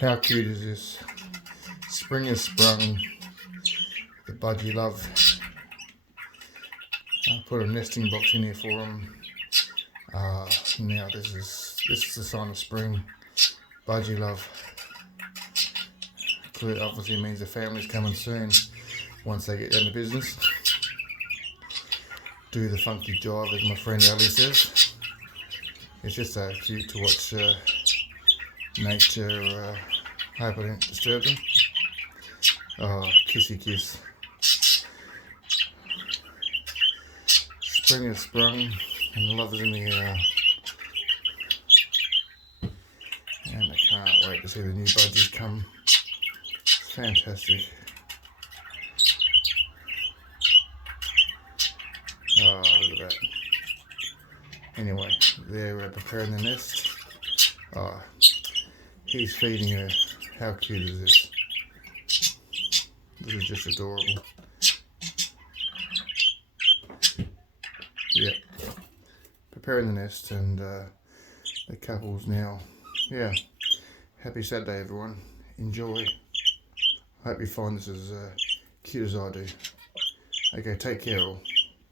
How cute is this? Spring has sprung. The budgie love. I put a nesting box in here for them. Now this is the sign of spring. Budgie love. Clearly, obviously means the family's coming soon. Once they get down to business, do the funky jive, as my friend Ali says. It's just so cute to watch nature. Hope I didn't disturb them. Oh, kissy kiss. Spring has sprung and love is in the air. And I can't wait to see the new budgies come. It's fantastic. Oh, look at that. Anyway, they're preparing the nest. Oh, he's feeding her. How cute is this? This is just adorable. Yep. Preparing the nest and the couples now. Yeah. Happy Saturday, everyone. Enjoy. I hope you find this as cute as I do. Okay, take care all.